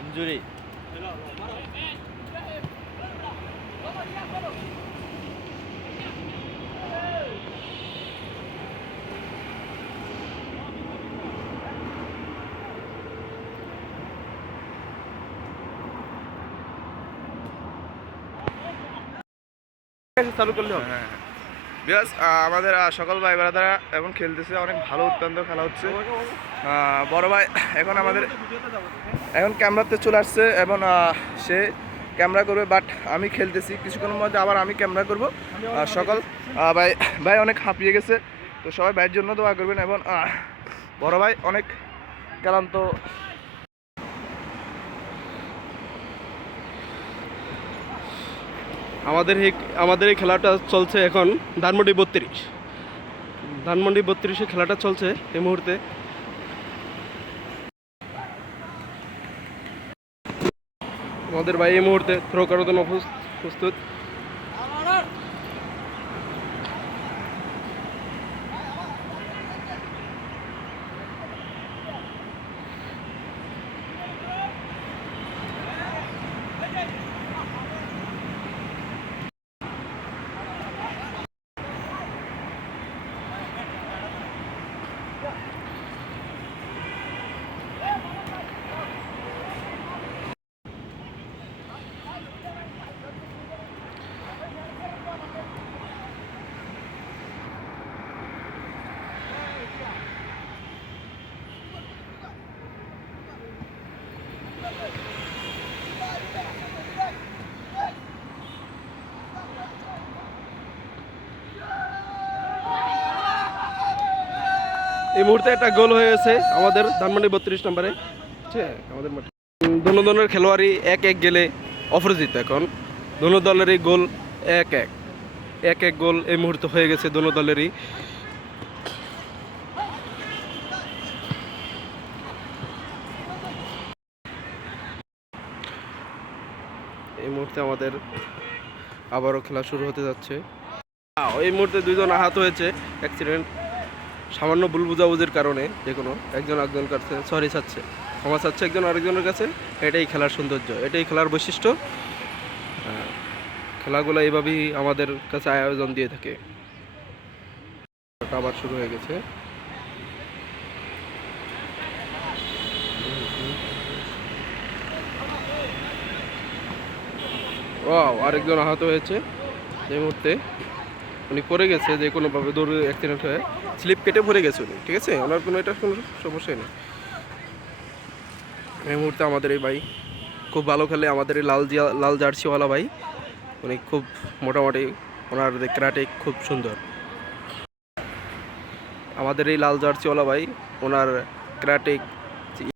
Injury. চালু করলে হবে। বিকজ আমাদের সকল ভাই ব্রাদাররা এখন খেলতেছে, অনেক ভালো অত্যন্ত খেলা হচ্ছে। বড় ভাই এখন আমাদের এখন ক্যামেরাতে চলে আসছে এবং সে ক্যামেরা করবে, বাট আমি খেলতেছি, কিছুক্ষণের মধ্যে আবার আমি ক্যামেরা করব। সকল ভাই ভাই অনেক হাঁপিয়ে গেছে, তো সবাই ভাইয়ের জন্য দোয়া করবেন। এবং বড় ভাই অনেক ক্লান্ত। আমাদের এই খেলাটা চলছে এখন ধানমন্ডি 32 খেলাটা চলছে এই মুহূর্তে। আমাদের ভাই এই মুহূর্তে থ্রো করার জন্য প্রস্তুত। এই মুহূর্তে একটা গোল হয়েছে আমাদের ধানমন্ডি 32 নম্বরে। ঠিক আছে, আমাদের মাঠে দোনো দলের খেলোয়াড়ই 1-1 গেলে অপরাজিত। এখন দোনো দলেরই গোল 1-1 গোল এই মুহূর্তে হয়ে গেছে দোনো দলেরই। এই মুহূর্তে আমাদের আবারও খেলা শুরু হতে যাচ্ছে। এই মুহূর্তে দুইজন আহত হয়েছে, অ্যাক্সিডেন্ট, সামান্য ভুল বুঝাবুঝির কারণে। যে কোনো একজন কাছে সরি চাচ্ছে, ক্ষমা চাচ্ছে একজন আরেকজনের কাছে। এটাই খেলার সৌন্দর্য, এটাই খেলার বৈশিষ্ট্য। খেলাগুলো এইভাবেই আমাদের কাছে আয়োজন দিয়ে থাকে। আবার শুরু হয়ে গেছে। আরেকজন আহত হয়েছে এই মুহূর্তে। উনি পড়ে গেছে যে কোনোভাবে দৌড়ে, অ্যাক্সিডেন্ট হয়ে স্লিপ কেটে পড়ে গেছে উনি। ঠিক আছে, ওনার কোনো এটা কোনো সমস্যাই নেই। এই মুহূর্তে আমাদের এই ভাই খুব ভালো খেলে, আমাদের এই লাল জার্সিওয়ালা ভাই। উনি খুব মোটামুটি, ওনার ক্যারাটে খুব সুন্দর। আমাদের এই লাল জার্সিওয়ালা ভাই, ওনার ক্যারাটে